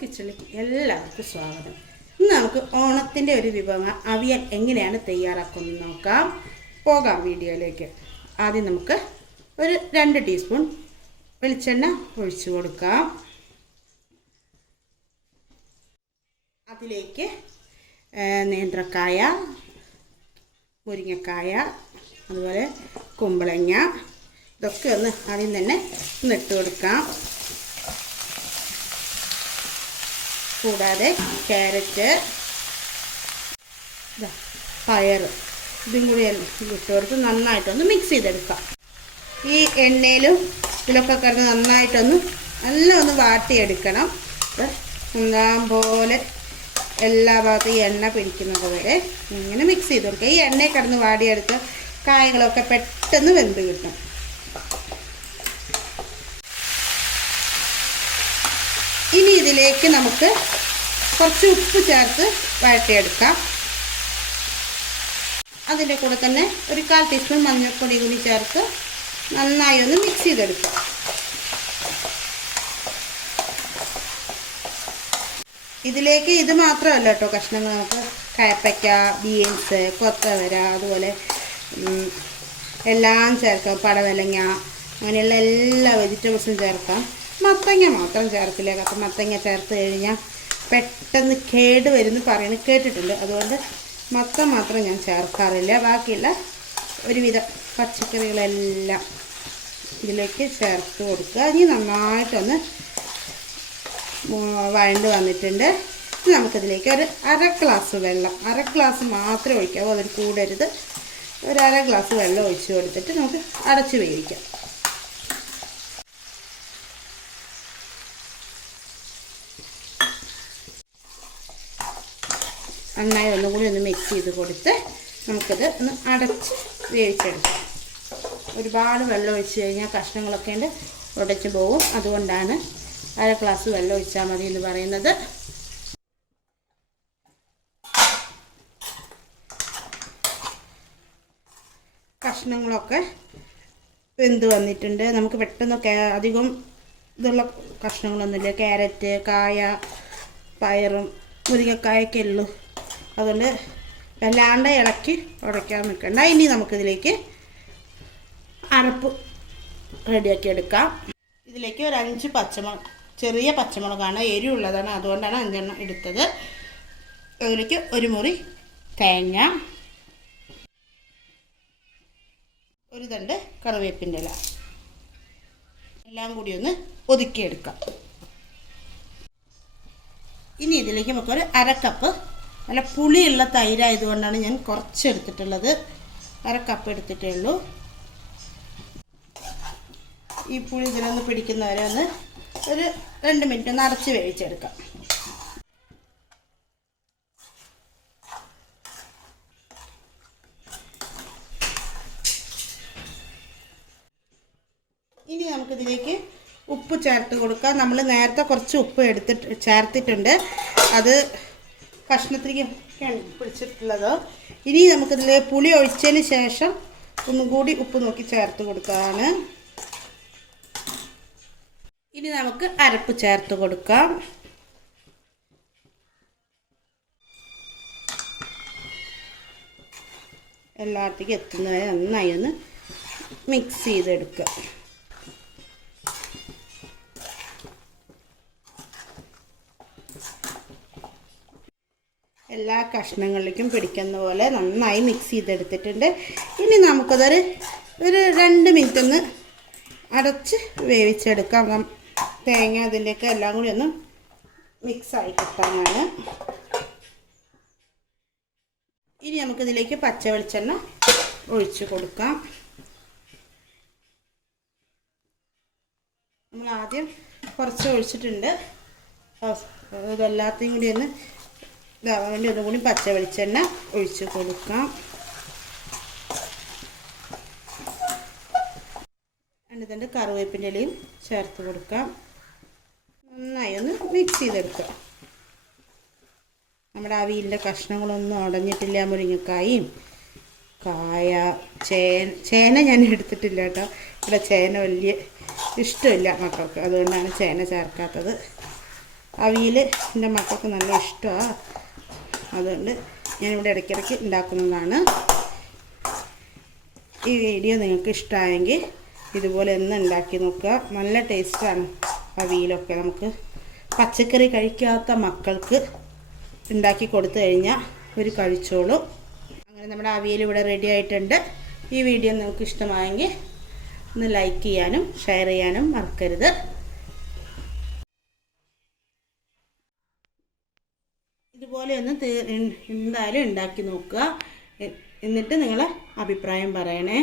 കിച്ചണിലേക്ക് എല്ലാവർക്കും സ്വാഗതം. ഇന്ന് നമുക്ക് ഓണത്തിന്റെ ഒരു വിഭവം അവിയൽ എങ്ങനെയാണ് തയ്യാറാക്കുന്നത് നോക്കാം. പോകാം വീഡിയോയിലേക്ക്. ആദ്യം നമുക്ക് ഒരു രണ്ട് ടീസ്പൂൺ വെളിച്ചെണ്ണ ഒഴിച്ചു കൊടുക്കാം. അതിലേക്ക് നേന്ത്രക്കായ മുരിങ്ങക്കായ അതുപോലെ കുമ്പളങ്ങ ഇതൊക്കെ ഒന്ന് ആദ്യം തന്നെ ഒന്ന് ഇട്ട് കൊടുക്കാം. കൂടാതെ ക്യാരറ്റ് പയർ ഇതും കൂടി എല്ലാം നന്നായിട്ടൊന്ന് മിക്സ് ചെയ്തെടുക്കാം. ഈ എണ്ണയിലും ഇതിലൊക്കെ കിടന്ന് നന്നായിട്ടൊന്ന് നല്ല ഒന്ന് വാട്ടിയെടുക്കണം. ഒന്നാം പോലെ എല്ലാ ഭാഗത്തും ഈ എണ്ണ പിടിക്കുന്നത് വരെ ഇങ്ങനെ മിക്സ് ചെയ്ത് കൊടുക്കുക. ഈ എണ്ണയിൽ കിടന്ന് വാടിയെടുത്ത് കായകളൊക്കെ പെട്ടെന്ന് വെന്ത് കിട്ടും. ഇനി ഇതിലേക്ക് നമുക്ക് കുറച്ച് ഉപ്പ് ചേർത്ത് വഴറ്റിയെടുക്കാം. അതിന്റെ കൂടെ തന്നെ ഒരു കാൽ ടീസ്പൂൺ മഞ്ഞൾപ്പൊടി കൂടി ചേർത്ത് നന്നായി ഒന്ന് മിക്സ് ചെയ്തെടുക്കാം. ഇതിലേക്ക് ഇത് മാത്രമല്ല കേട്ടോ കഷ്ണങ്ങൾ നമുക്ക് കയപ്പയ്ക്ക ബീൻസ് കൊത്തവര അതുപോലെ എല്ലാം ചേർക്കാം. പടവലങ്ങ അങ്ങനെയുള്ള എല്ലാ വെജിറ്റബിൾസും ചേർക്കാം. മത്തങ്ങ മാത്രം ചേർക്കില്ല അപ്പം മത്തങ്ങ ചേർത്ത് കഴിഞ്ഞാൽ പെട്ടെന്ന് കേട് വരുന്നു പറയുന്നത് കേട്ടിട്ടുണ്ട്. അതുകൊണ്ട് മത്ത മാത്രം ഞാൻ ചേർക്കാറില്ല. ബാക്കിയുള്ള ഒരുവിധം പച്ചക്കറികളെല്ലാം ഇതിലേക്ക് ചേർത്ത് കൊടുക്കുക. ഇനി നന്നായിട്ടൊന്ന് വഴണ്ട് വന്നിട്ടുണ്ട്. നമുക്കിതിലേക്ക് ഒരു അര ഗ്ലാസ് വെള്ളം അര ഗ്ലാസ് മാത്രമേ ഒഴിക്കാവൂ. അതിൽ കൂടരുത്. ഒരു അര ഗ്ലാസ് വെള്ളം ഒഴിച്ച് കൊടുത്തിട്ട് നമുക്ക് അടച്ച് വേവിക്കാം. നന്നായി ഒന്നും കൂടി ഒന്ന് മിക്സ് ചെയ്ത് കൊടുത്ത് നമുക്കത് ഒന്ന് അടച്ച് വേവിച്ചെടുക്കാം. ഒരുപാട് വെള്ളം ഒഴിച്ച് കഴിഞ്ഞാൽ കഷ്ണങ്ങളൊക്കെ ഉണ്ട് ഉടച്ച് പോകും അതുകൊണ്ടാണ് അര ഗ്ലാസ് വെള്ളം ഒഴിച്ചാൽ മതി എന്ന് പറയുന്നത്. കഷ്ണങ്ങളൊക്കെ വെന്ത് വന്നിട്ടുണ്ട്. നമുക്ക് പെട്ടെന്ന് അധികം ഇതുള്ള കഷ്ണങ്ങളൊന്നുമില്ല. ക്യാരറ്റ് കായ പയറും മുരിങ്ങക്കായൊക്കെ ഉള്ളൂ. അതുകൊണ്ട് വല്ലാണ്ട് ഇളക്കി ഉടയ്ക്കാൻ നിൽക്കണ്ട. ഇനി നമുക്കിതിലേക്ക് അരപ്പ് റെഡിയാക്കി എടുക്കാം. ഇതിലേക്ക് ഒരു അഞ്ച് പച്ചമുളക് ചെറിയ പച്ചമുളകാണ്. എരിവുള്ളതാണ്. അതുകൊണ്ടാണ് അഞ്ചെണ്ണം എടുത്തത്. അതിലേക്ക് ഒരു മുറി തേങ്ങ. ഒരു തണ്ട് കറിവേപ്പിന്റെ ഇല. എല്ലാം കൂടി ഒന്ന് ഒതുക്കിയെടുക്കാം. ഇനി ഇതിലേക്ക് നമുക്കൊരു അര കപ്പ് നല്ല പുളിയുള്ള തൈരായതുകൊണ്ടാണ് ഞാൻ കുറച്ച് എടുത്തിട്ടുള്ളത് അര കപ്പ് എടുത്തിട്ടേ ഉള്ളൂ. ഈ പുളി ഇതിലൊന്ന് പിടിക്കുന്നവരെ ഒന്ന് ഒരു രണ്ട് മിനിറ്റ് ഒന്ന് അരച്ച് വേവിച്ചെടുക്കാം. ഇനി നമുക്കിതിലേക്ക് ഉപ്പ് ചേർത്ത് കൊടുക്കാം. നമ്മൾ നേരത്തെ കുറച്ച് ഉപ്പ് എടുത്തിട്ട് ചേർത്തിട്ടുണ്ട്. അത് കഷ്ണത്തിലേക്കാണ് പിടിച്ചിട്ടുള്ളത്. ഇനി നമുക്കിതിൽ പുളി ഒഴിച്ചതിന് ശേഷം ഒന്നും കൂടി ഉപ്പ് നോക്കി ചേർത്ത് കൊടുക്കാണ് ഇനി നമുക്ക് അരപ്പ് ചേർത്ത് കൊടുക്കാം. എല്ലാത്തേക്കും എത്തുന്നവരെ നന്നായി ഒന്ന് മിക്സ് ചെയ്തെടുക്കുക. എല്ലാ കഷ്ണങ്ങളിലേക്കും പിടിക്കുന്ന പോലെ നന്നായി മിക്സ് ചെയ്തെടുത്തിട്ടുണ്ട്. ഇനി നമുക്കതൊരു ഒരു രണ്ട് മിനിറ്റ് ഒന്ന് അടച്ച് വേവിച്ചെടുക്കാം. തേങ്ങ അതിന്റെയൊക്കെ എല്ലാം കൂടി ഒന്ന് മിക്സായി കിട്ടാനാണ്. ഇനി നമുക്കിതിലേക്ക് പച്ച വെളിച്ചെണ്ണ ഒഴിച്ചു കൊടുക്കാം. നമ്മൾ ആദ്യം കുറച്ച് ഒഴിച്ചിട്ടുണ്ട്. ഇതെല്ലാത്തിനും കൂടി ഒന്ന് ഇതാവാൻ വേണ്ടി ഒന്നും പച്ച വെളിച്ചെണ്ണ ഒഴിച്ച് കൊടുക്കാം. എന്നിട്ട് കറിവേപ്പിന്റെ ഇലയും ചേർത്ത് കൊടുക്കാം. നന്നായി ഒന്ന് മിക്സ് ചെയ്തെടുക്കാം നമ്മുടെ അവിയലിന്റെ കഷ്ണങ്ങളൊന്നും അടഞ്ഞിട്ടില്ല മുരിങ്ങക്കായും കായ ചേന ചേന ഞാൻ എടുത്തിട്ടില്ല കേട്ടോ. ഇവിടെ ചേന വലിയ ഇഷ്ടമില്ല മക്കൾക്ക്. അതുകൊണ്ടാണ് ചേന ചേർക്കാത്തത്. അവിയൽ എന്റെ മക്കൾക്ക് നല്ല ഇഷ്ടമാണ്. അതുകൊണ്ട് ഞാനിവിടെ ഇടയ്ക്കിടയ്ക്ക് ഉണ്ടാക്കുന്നതാണ്. ഈ വീഡിയോ നിങ്ങൾക്ക് ഇഷ്ടമായെങ്കിൽ ഇതുപോലെ ഒന്ന് ഉണ്ടാക്കി നോക്കുക. നല്ല ടേസ്റ്റാണ് അവിയലൊക്കെ. നമുക്ക് പച്ചക്കറി കഴിക്കാത്ത മക്കൾക്ക് ഉണ്ടാക്കി കൊടുത്തു കഴിഞ്ഞാൽ ഒരു കഴിച്ചോളൂ. അങ്ങനെ നമ്മുടെ അവിയൽ ഇവിടെ റെഡി ആയിട്ടുണ്ട്. ഈ വീഡിയോ നിങ്ങൾക്ക് ഇഷ്ടമായെങ്കിൽ ഒന്ന് ലൈക്ക് ചെയ്യാനും ഷെയർ ചെയ്യാനും മറക്കരുത്. ഇതുപോലെ ഒന്ന് എന്തായാലും ഉണ്ടാക്കി നോക്കുക. എന്നിട്ട് നിങ്ങളെ അഭിപ്രായം പറയണേ.